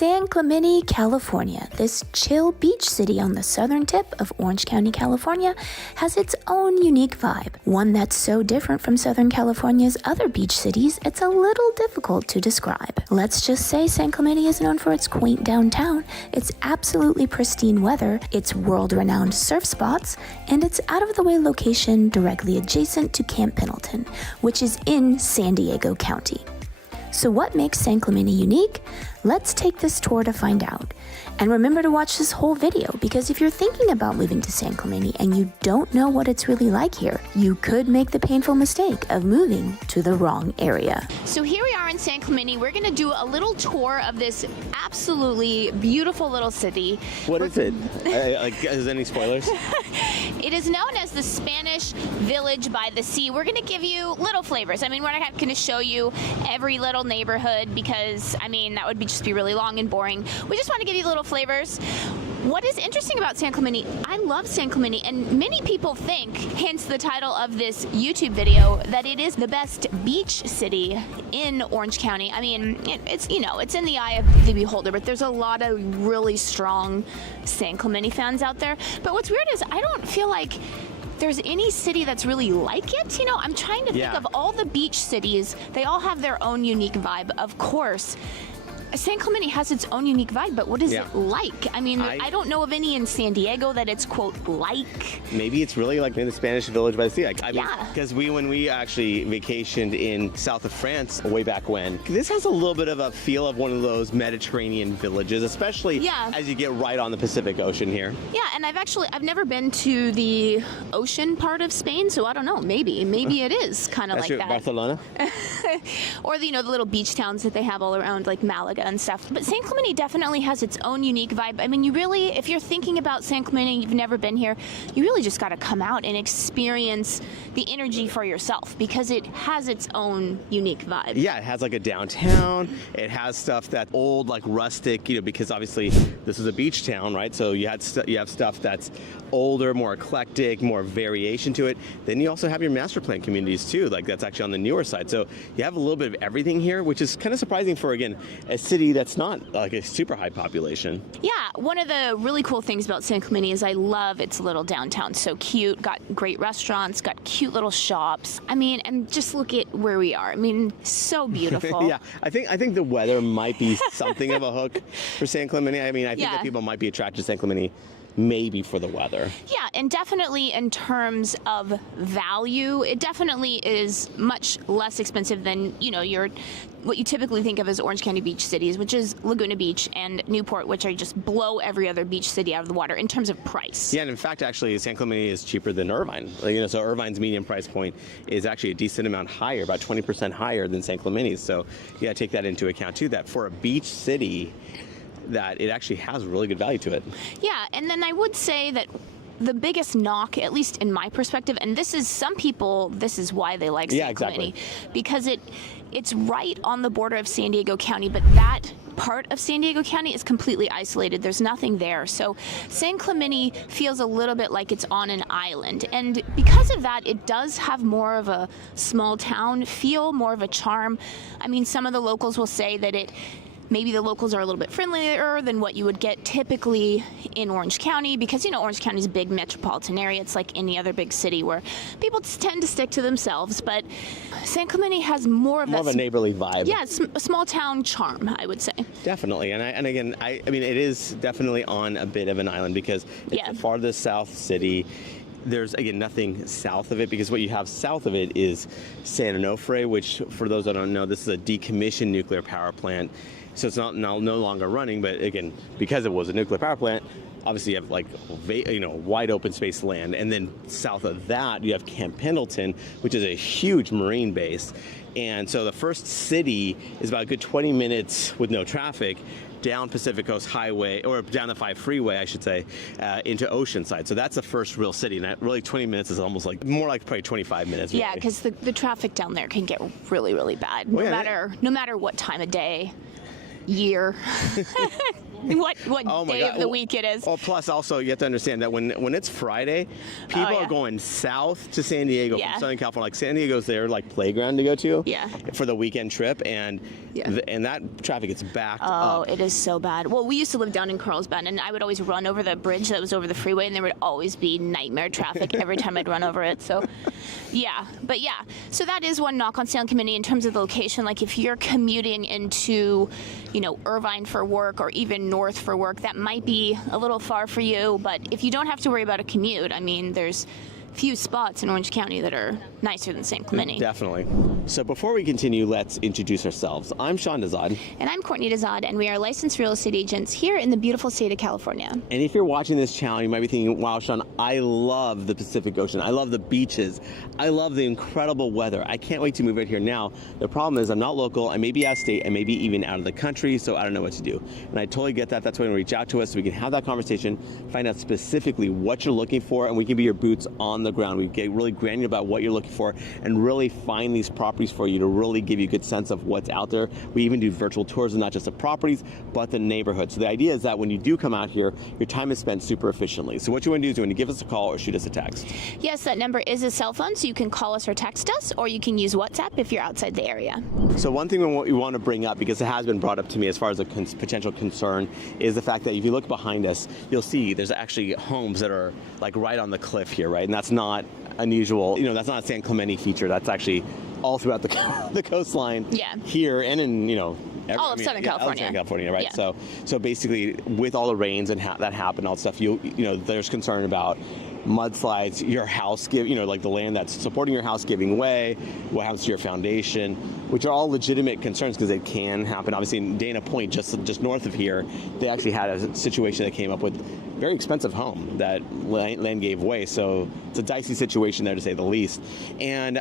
San Clemente, California. This chill beach city on the southern tip of Orange County, California, has its own unique vibe. One that's so different from Southern California's other beach cities, it's a little difficult to describe. Let's just say San Clemente is known for its quaint downtown, its absolutely pristine weather, its world-renowned surf spots, and its out-of-the-way location directly adjacent to Camp Pendleton, which is in San Diego County. So what makes San Clemente unique? Let's take this tour to find out. And remember to watch this whole video, because if you're thinking about moving to San Clemente and you don't know what it's really like here, you could make the painful mistake of moving to the wrong area. So here we are in San Clemente. We're going to do a little tour of this absolutely beautiful little city. What is it? Is there any spoilers? It is known as the Spanish Village by the Sea. We're going to give you little flavors. I mean, we're not going to show you every little neighborhood because, I mean, that would just be really long and boring. We just want to give you little flavors. What is interesting about San Clemente, I love San Clemente, and many people think, hence the title of this YouTube video, that it is the best beach city in Orange County. I mean, it's in the eye of the beholder, but there's a lot of really strong San Clemente fans out there. But what's weird is I don't feel like there's any city that's really like it. You know, I'm trying to think of all the beach cities. They all have their own unique vibe, of course. San Clemente has its own unique vibe, but what is it like? I mean, I don't know of any in San Diego that it's, quote, like. Maybe it's really like the Spanish Village by the Sea. Because when we actually vacationed in south of France way back when, this has a little bit of a feel of one of those Mediterranean villages, especially as you get right on the Pacific Ocean here. Yeah, and I've never been to the ocean part of Spain, so I don't know. Maybe it is kind of like that. Barcelona? Or the little beach towns that they have all around, like Malaga and stuff. But San Clemente definitely has its own unique vibe. I mean, you really, if you're thinking about San Clemente and you've never been here, you really just got to come out and experience the energy for yourself, because it has its own unique vibe. Yeah, it has like a downtown. It has stuff that's old, like rustic, because obviously this is a beach town, right? So you have stuff that's older, more eclectic, more variation to it. Then you also have your master plan communities too, like that's actually on the newer side. So you have a little bit of everything here, which is kind of surprising for, again, a city that's not like a super high population. Yeah, one of the really cool things about San Clemente is I love its little downtown. So cute, got great restaurants, got cute little shops. I mean, and just look at where we are. I mean, so beautiful. Yeah, I think the weather might be something of a hook for San Clemente. I mean, I think that people might be attracted to San Clemente maybe for the weather. Yeah, and definitely in terms of value, it definitely is much less expensive than, what you typically think of as Orange County beach cities, which is Laguna Beach and Newport, which are just blow every other beach city out of the water in terms of price. Yeah, and in fact, actually, San Clemente is cheaper than Irvine. So Irvine's median price point is actually a decent amount higher, about 20% higher than San Clemente's. So you got to take that into account too, that for a beach city, that it actually has really good value to it. Yeah, and then I would say that the biggest knock, at least in my perspective, and this is why they like San Clemente, because it's right on the border of San Diego County, but that part of San Diego County is completely isolated. There's nothing there. So San Clemente feels a little bit like it's on an island. And because of that, it does have more of a small town feel, more of a charm. I mean, some of the locals will say that maybe the locals are a little bit friendlier than what you would get typically in Orange County, because, Orange County is a big metropolitan area. It's like any other big city where people tend to stick to themselves. But San Clemente has more of a neighborly vibe. Yeah, it's a small town charm, I would say. Definitely. And again, I mean, it is definitely on a bit of an island because it's the farthest south city. There's, again, nothing south of it, because what you have south of it is San Onofre, which, for those that don't know, this is a decommissioned nuclear power plant. So it's no longer running, but again, because it was a nuclear power plant, obviously you have like wide open space land, and then south of that you have Camp Pendleton, which is a huge marine base. And so the first city is about a good 20 minutes with no traffic down Pacific Coast Highway, or down the 5 freeway, I should say, into Oceanside. So that's the first real city, and that really 20 minutes is almost like more like probably 25 minutes. Yeah, because the traffic down there can get really, really bad, no matter what time of day. Year. what Oh my day God. of the week it is. Well, plus also you have to understand that when it's Friday, people are going south to San Diego from Southern California. Like San Diego's their like playground to go to for the weekend trip, and and that traffic gets backed up. Oh, it is so bad. Well, we used to live down in Carlsbad, and I would always run over the bridge that was over the freeway, and there would always be nightmare traffic every time I'd run over it. So, so that is one knock on San Clemente in terms of the location. Like if you're commuting into, Irvine for work or even north for work, that might be a little far for you. But if you don't have to worry about a commute, I mean, there's few spots in Orange County that are nicer than San Clemente. Definitely. So before we continue, let's introduce ourselves. I'm Sean Dazad. And I'm Courtney Dazad, and we are licensed real estate agents here in the beautiful state of California. And if you're watching this channel, you might be thinking, wow, Sean, I love the Pacific Ocean. I love the beaches. I love the incredible weather. I can't wait to move out here now. The problem is I'm not local. I may be out of state. I may be even out of the country, so I don't know what to do. And I totally get that. That's why you reach out to us so we can have that conversation, find out specifically what you're looking for, and we can be your boots on the ground. We get really granular about what you're looking for and really find these properties for you to really give you a good sense of what's out there. We even do virtual tours of not just the properties, but the neighborhood. So the idea is that when you do come out here, your time is spent super efficiently. So what you want to do is you want to give us a call or shoot us a text. Yes, that number is a cell phone, so you can call us or text us, or you can use WhatsApp if you're outside the area. So one thing we want to bring up, because it has been brought up to me as far as a potential concern, is the fact that if you look behind us, you'll see there's actually homes that are like right on the cliff here, right? And that's not unusual. That's not a San Clemente feature. That's actually all throughout the coastline here and in, all of Southern California. Southern California, right? Yeah. So basically, with all the rains and that happened, all that stuff, there's concern about mudslides, your house like the land that's supporting your house giving way, what happens to your foundation, which are all legitimate concerns because it can happen. Obviously, in Dana Point, just north of here, they actually had a situation that came up with a very expensive home that land gave way. So it's a dicey situation there, to say the least. And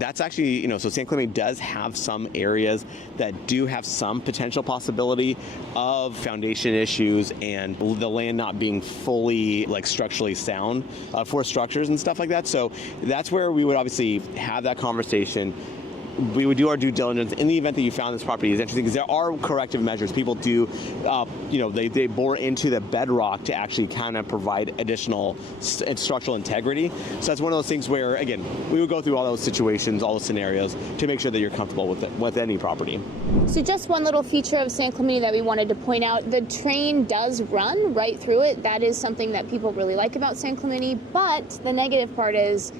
that's actually, so San Clemente does have some areas that do have some potential possibility of foundation issues and the land not being fully structurally sound for structures and stuff like that. So that's where we would obviously have that conversation. We would do our due diligence in the event that you found this property is interesting, because there are corrective measures. People do, they bore into the bedrock to actually kind of provide additional structural integrity. So that's one of those things where, again, we would go through all those situations, all those scenarios to make sure that you're comfortable with any property. So just one little feature of San Clemente that we wanted to point out, the train does run right through it. That is something that people really like about San Clemente, but the negative part is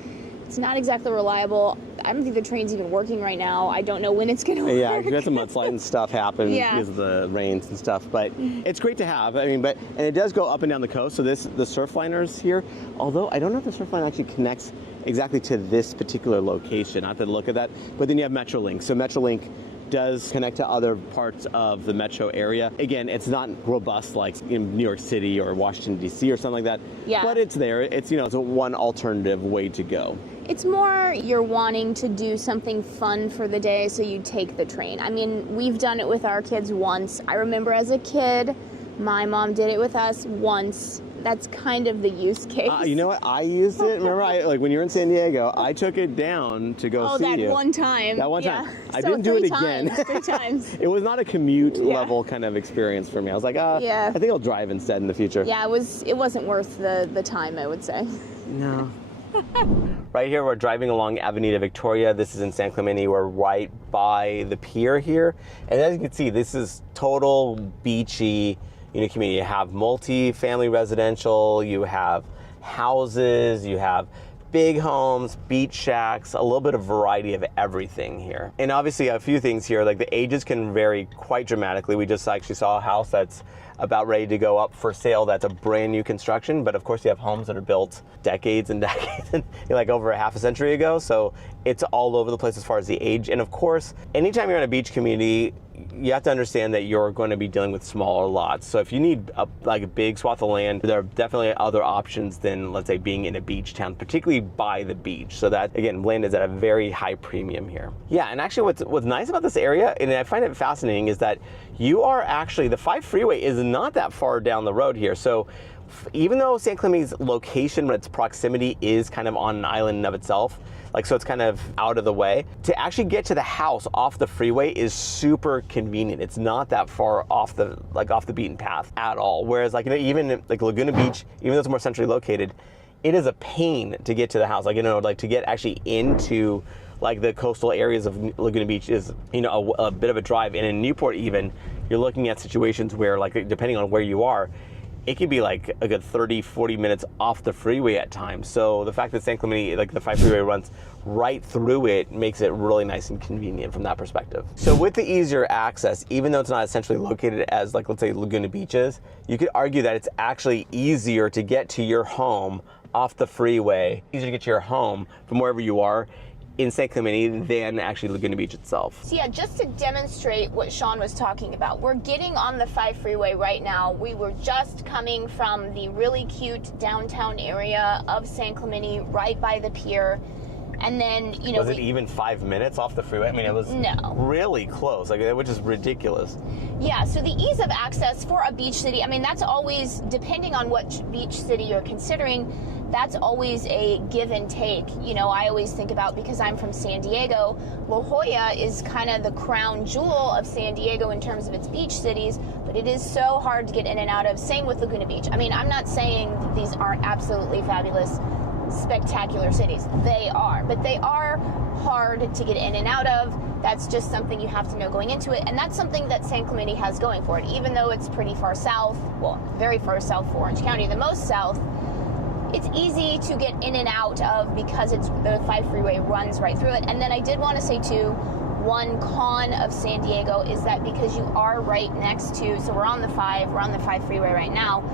it's not exactly reliable. I don't think the train's even working right now. I don't know when it's going to work. Yeah, we've had some mudslide and stuff happen because of the rains and stuff. But it's great to have. And it does go up and down the coast. So the surf liners here, although I don't know if the surf line actually connects exactly to this particular location. I have to look at that. But then you have Metrolink. So Metrolink does connect to other parts of the metro area. Again, it's not robust like in New York City or Washington, D.C. or something like that. Yeah. But it's there. It's, it's a one alternative way to go. It's more you're wanting to do something fun for the day, so you take the train. I mean, we've done it with our kids once. I remember as a kid, my mom did it with us once. That's kind of the use case. You know what? I used it. Remember, when you were in San Diego, I took it down to go see you. Oh, that one time. That one time. I didn't do it again. 3 times. It was not a commute level kind of experience for me. I was like, I think I'll drive instead in the future. Yeah, it wasn't worth the time, I would say. No. Right here, we're driving along Avenida Victoria. This is in San Clemente. We're right by the pier here. And as you can see, this is total beachy community. You have multi-family residential, you have houses, you have big homes, beach shacks, a little bit of variety of everything here. And obviously a few things here, like the ages can vary quite dramatically. We just actually saw a house that's about ready to go up for sale. That's a brand new construction, but of course you have homes that are built decades and decades, like over a half a century ago. So it's all over the place as far as the age. And of course, anytime you're in a beach community, you have to understand that you're going to be dealing with smaller lots. So if you need a big swath of land, there are definitely other options than, let's say, being in a beach town, particularly by the beach. So that, again, land is at a very high premium here. Yeah, and actually what's nice about this area, and I find it fascinating, is that you are actually, the 5 freeway is not that far down the road here. So even though San Clemente's location, its proximity is kind of on an island in of itself, like, so it's kind of out of the way, to actually get to the house off the freeway is super convenient. It's not that far off the beaten path at all. Whereas, like, you know, even like Laguna Beach, even though it's more centrally located, it is a pain to get to the house. Like, you know, like to get actually into like the coastal areas of Laguna Beach is, you know, a bit of a drive. And in Newport even, you're looking at situations where, like, depending on where you are, it could be like a good 30, 40 minutes off the freeway at times. So the fact that San Clemente, like the 5 freeway runs right through it, makes it really nice and convenient from that perspective. So with the easier access, even though it's not essentially located as, like, let's say Laguna Beach is, you could argue that it's actually easier to get to your home off the freeway, easier to get to your home from wherever you are in San Clemente than actually Laguna Beach itself. So yeah, just to demonstrate what Sean was talking about, we're getting on the 5 freeway right now. We were just coming from the really cute downtown area of San Clemente, right by the pier. And then, you know, was it even 5 minutes off the freeway? I mean, it was really close, like, which is ridiculous. Yeah, so the ease of access for a beach city, I mean, that's always, depending on what beach city you're considering, that's always a give and take. You know, I always think about, because I'm from San Diego, La Jolla is kind of the crown jewel of San Diego in terms of its beach cities, but it is so hard to get in and out of. Same with Laguna Beach. I mean, I'm not saying that these aren't absolutely fabulous, spectacular cities. They are, but they are hard to get in and out of. That's just something you have to know going into it, and that's something that San Clemente has going for it. Even though it's pretty far south, well, very far south for Orange County, the most south, it's easy to get in and out of because it's the 5 freeway runs right through it. And then I did want to say too, one con of San Diego is that because you are right next to, so we're on the 5 freeway right now,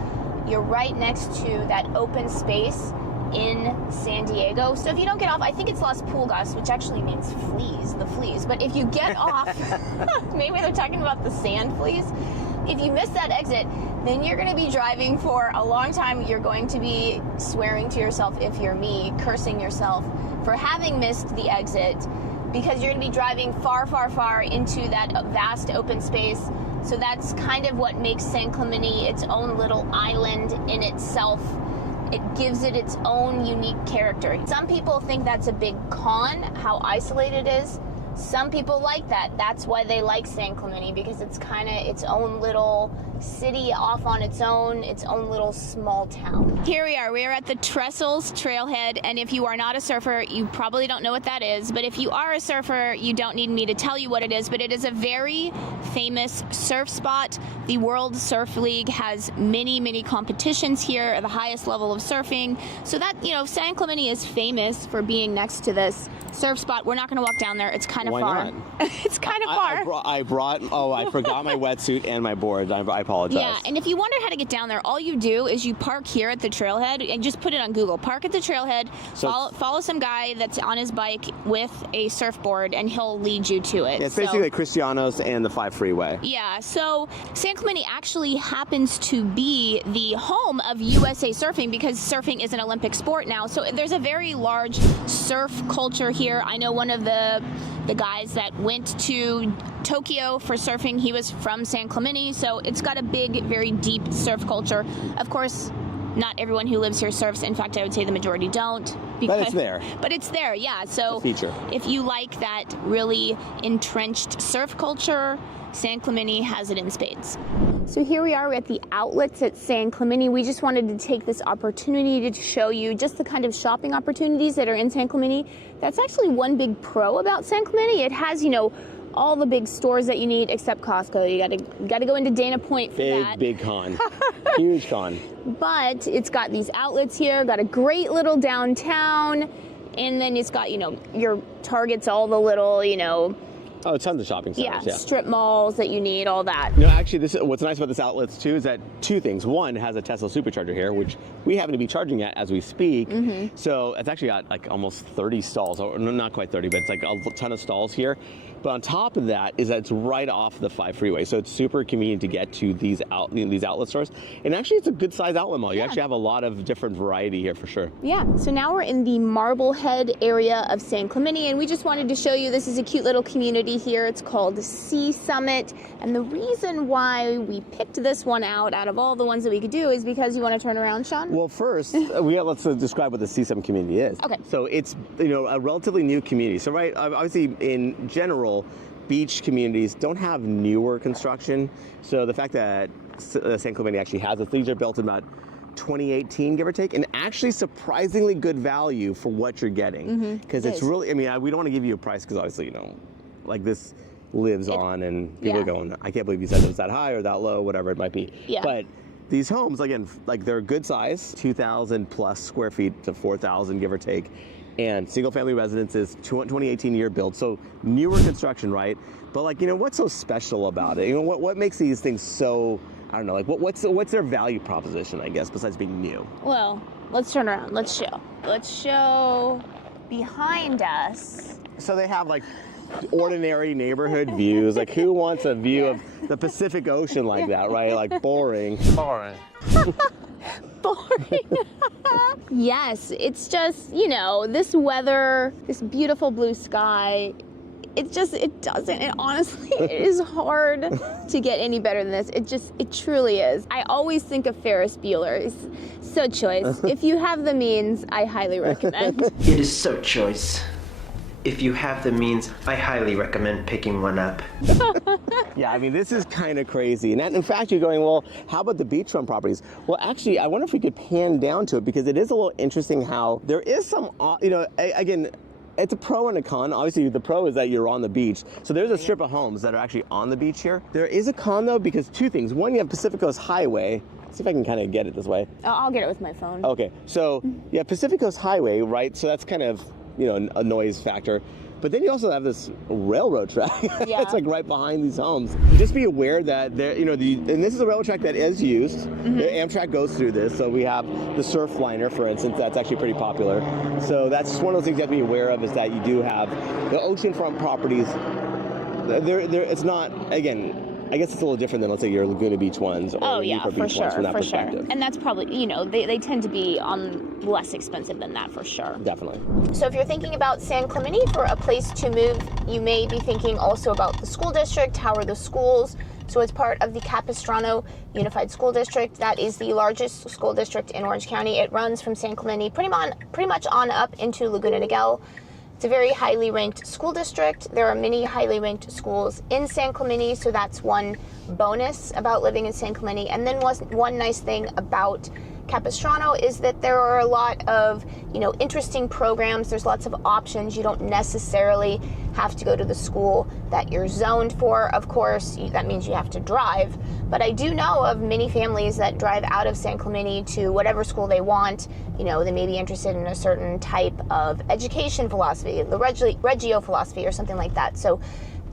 you're right next to that open space in San Diego. So if you don't get off, I think it's Las Pulgas, which actually means fleas, the fleas. But if you get off, maybe they're talking about the sand fleas. If you miss that exit, then you're going to be driving for a long time. You're going to be swearing to yourself, if you're me, cursing yourself for having missed the exit, because you're going to be driving far, far, far into that vast open space. So that's kind of what makes San Clemente its own little island in itself. It gives it its own unique character. Some people think that's a big con, how isolated it is. Some people like that. That's why they like San Clemente, because it's kind of its own little city off on its own little small town. Here we are at the Trestles trailhead, and if you are not a surfer, you probably don't know what that is, but if you are a surfer, you don't need me to tell you what it is, but it is a very famous surf spot. The World Surf League has many, many competitions here at the highest level of surfing, so that, you know, San Clemente is famous for being next to this surf spot. We're not going to walk down there. It's kind of far. Not? It's kind of far. I forgot my wetsuit and my board. I apologize. Yeah, and if you wonder how to get down there, all you do is you park here at the trailhead, and just put it on Google. Park at the trailhead, follow some guy that's on his bike with a surfboard, and he'll lead you to it. Yeah, it's basically like Cristiano's and the 5 freeway. Yeah, so San Clemente actually happens to be the home of USA Surfing, because surfing is an Olympic sport now. So there's a very large surf culture here. I know one of the guys that went to Tokyo for surfing, he was from San Clemente, so it's got a big, very deep surf culture. Of course, not everyone who lives here surfs. In fact, I would say the majority don't. But it's there. But it's there, yeah. So feature. If you like that really entrenched surf culture, San Clemente has it in spades. So here we are at the outlets at San Clemente. We just wanted to take this opportunity to show you just the kind of shopping opportunities that are in San Clemente. That's actually one big pro about San Clemente. It has, you know, all the big stores that you need except Costco. You got to go into Dana Point for that. Big con. Huge con. But it's got these outlets here, got a great little downtown, and then it's got, you know, your Targets, all the little, you know, oh, tons of shopping centers. Yeah, strip malls that you need, all that. No, actually, what's nice about this outlets too is that two things. One, it has a Tesla supercharger here, which we happen to be charging at as we speak. So it's actually got like almost 30 stalls, or not quite 30, but it's like a ton of stalls here. But on top of that is that it's right off the 5 freeway, so it's super convenient to get to these outlet stores. And actually, it's a good size outlet mall. You actually have a lot of different variety here for sure. Yeah, so now we're in the Marblehead area of San Clemente, and we just wanted to show you this is a cute little community here. It's called Sea Summit, and the reason why we picked this one out of all the ones that we could do is because you want to turn around, Sean? Well, first, let's describe what the Sea Summit community is. Okay. So it's a relatively new community. So obviously in general, beach communities don't have newer construction. So the fact that San Clemente actually has it, these are built in about 2018, give or take, and actually surprisingly good value for what you're getting. Because it's really, we don't want to give you a price because obviously, like this lives on and people are going, I can't believe you said it was that high or that low, whatever it might be. Yeah. But these homes, again, like they're good size, 2,000 plus square feet to 4,000, give or take. And single family residences, 2018 year build, so newer construction, right? But like, what's so special about it? What makes these things so, I don't know, like what's their value proposition, I guess, besides being new? Well, let's turn around, let's show behind us. So they have like ordinary neighborhood views. Like who wants a view of the Pacific Ocean like that, right? Like boring. Boring. Boring. Yes, it's just, this weather, this beautiful blue sky, honestly, it is hard to get any better than this. It truly is. I always think of Ferris Bueller. It's so choice. If you have the means, I highly recommend. It is so choice. If you have the means, I highly recommend picking one up. Yeah, this is kind of crazy. And in fact, you're going, well, how about the beachfront properties? Well, actually, I wonder if we could pan down to it because it is a little interesting how there is some, again, it's a pro and a con. Obviously, the pro is that you're on the beach. So there's a strip of homes that are actually on the beach here. There is a con, though, because two things. One, you have Pacific Coast Highway. Let's see if I can kind of get it this way. I'll get it with my phone. Okay, so you have Pacific Coast Highway, right? So that's kind of, a noise factor. But then you also have this railroad track. Yeah. It's like right behind these homes. Just be aware that there, and this is a railroad track that is used. The Amtrak goes through this. So we have the Surfliner, for instance, that's actually pretty popular. So that's one of those things you have to be aware of is that you do have the oceanfront properties. It's not, again, I guess it's a little different than, let's say, your Laguna Beach ones or Newport Beach ones from that perspective. And that's probably, they tend to be on less expensive than that for sure. Definitely. So if you're thinking about San Clemente for a place to move, you may be thinking also about the school district. How are the schools? So it's part of the Capistrano Unified School District. That is the largest school district in Orange County. It runs from San Clemente pretty much on up into Laguna Niguel. It's a very highly ranked school district. There are many highly ranked schools in San Clemente, so that's one bonus about living in San Clemente. And then one nice thing about Capistrano is that there are a lot of, interesting programs. There's lots of options. You don't necessarily have to go to the school that you're zoned for. Of course, that means you have to drive. But I do know of many families that drive out of San Clemente to whatever school they want. They may be interested in a certain type of education philosophy, the Reggio philosophy or something like that. So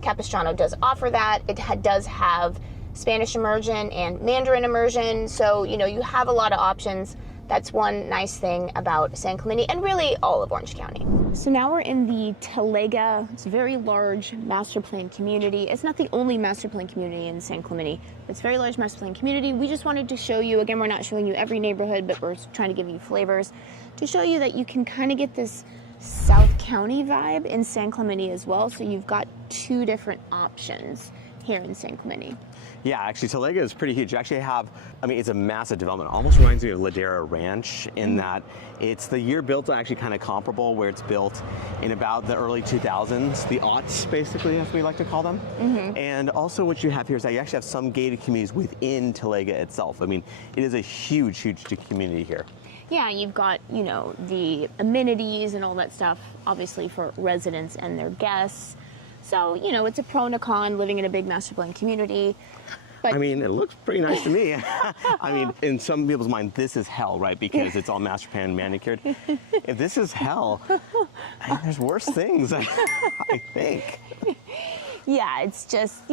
Capistrano does offer that. It does have Spanish immersion and Mandarin immersion. So, you have a lot of options. That's one nice thing about San Clemente and really all of Orange County. So now we're in the Toga. It's a very large master plan community. It's not the only master plan community in San Clemente. It's a very large master plan community. We just wanted to show you, again, we're not showing you every neighborhood, but we're trying to give you flavors to show you that you can kind of get this South County vibe in San Clemente as well. So you've got two different options here in San Clemente. Yeah, actually, Toga is pretty huge. You actually have, it's a massive development. It almost reminds me of Ladera Ranch in that it's the year built actually kind of comparable, where it's built in about the early 2000s, the aughts, basically, as we like to call them. And also what you have here is that you actually have some gated communities within Toga itself. It is a huge, huge community here. Yeah, you've got, the amenities and all that stuff, obviously, for residents and their guests. So, it's a pro and a con living in a big master plan community. But it looks pretty nice to me. In some people's mind, this is hell, right? Because it's all master plan manicured. If this is hell, there's worse things, I think. Yeah, it's just,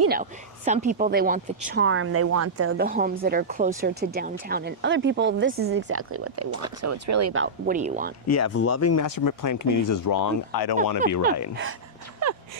some people, they want the charm. They want the homes that are closer to downtown. And other people, this is exactly what they want. So it's really about, what do you want? Yeah, if loving master plan communities is wrong, I don't want to be right.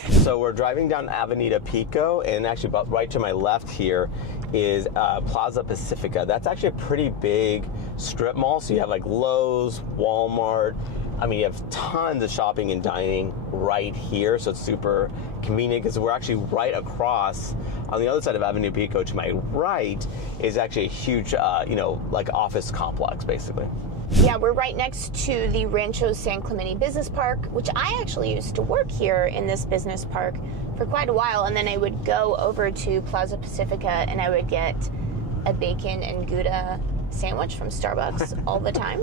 So we're driving down Avenida Pico, and actually about right to my left here is Plaza Pacifica. That's actually a pretty big strip mall. So you have like Lowe's, Walmart. I mean, you have tons of shopping and dining right here. So it's super convenient because we're actually right across on the other side of Avenida Pico. To my right is actually a huge, like office complex, basically. Yeah, we're right next to the Rancho San Clemente Business Park, which I actually used to work here in this business park for quite a while, and then I would go over to Plaza Pacifica and I would get a bacon and Gouda sandwich from Starbucks all the time.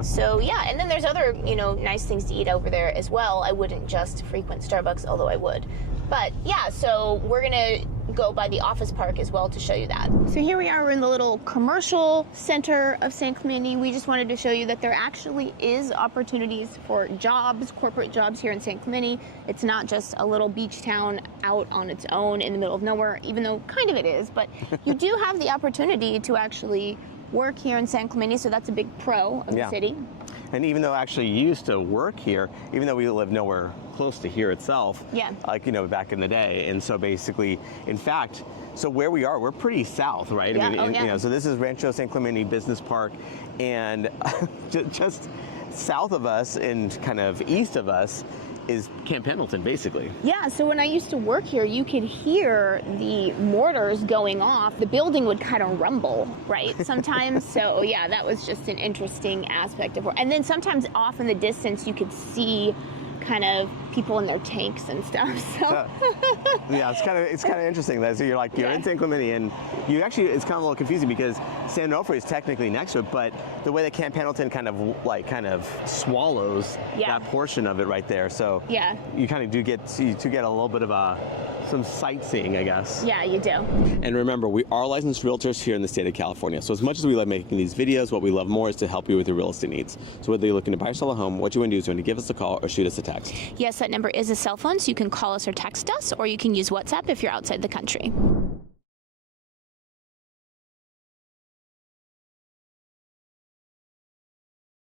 So yeah, and then there's other, nice things to eat over there as well. I wouldn't just frequent Starbucks, although I would. But yeah, so we're gonna go by the office park as well to show you that. So here we are, we're in the little commercial center of San Clemente. We just wanted to show you that there actually is opportunities for jobs, corporate jobs here in San Clemente. It's not just a little beach town out on its own in the middle of nowhere, even though kind of it is, but you do have the opportunity to actually work here in San Clemente, so that's a big pro of the city. And even though I actually used to work here, even though we live nowhere close to here itself, like, back in the day. And so basically, in fact, so where we are, we're pretty south, right? Yeah. I mean, so this is Rancho San Clemente Business Park, and just south of us and kind of east of us is Camp Pendleton, basically. Yeah, so when I used to work here, you could hear the mortars going off. The building would kind of rumble, right, sometimes. So yeah, that was just an interesting aspect of work. And then sometimes off in the distance, you could see kind of people in their tanks and stuff. So yeah, it's kind of interesting that so you're in San Clemente, and you actually, it's kind of a little confusing because San Onofre is technically next to it, but the way that Camp Pendleton kind of swallows that portion of it right there. So you kind of do get a little bit of some sightseeing, I guess. Yeah, you do. And remember, we are licensed realtors here in the state of California. So as much as we love making these videos, what we love more is to help you with your real estate needs. So whether you're looking to buy or sell a home, what you want to do is you want to give us a call or shoot us a text. Yes, that number is a cell phone, so you can call us or text us, or you can use WhatsApp if you're outside the country.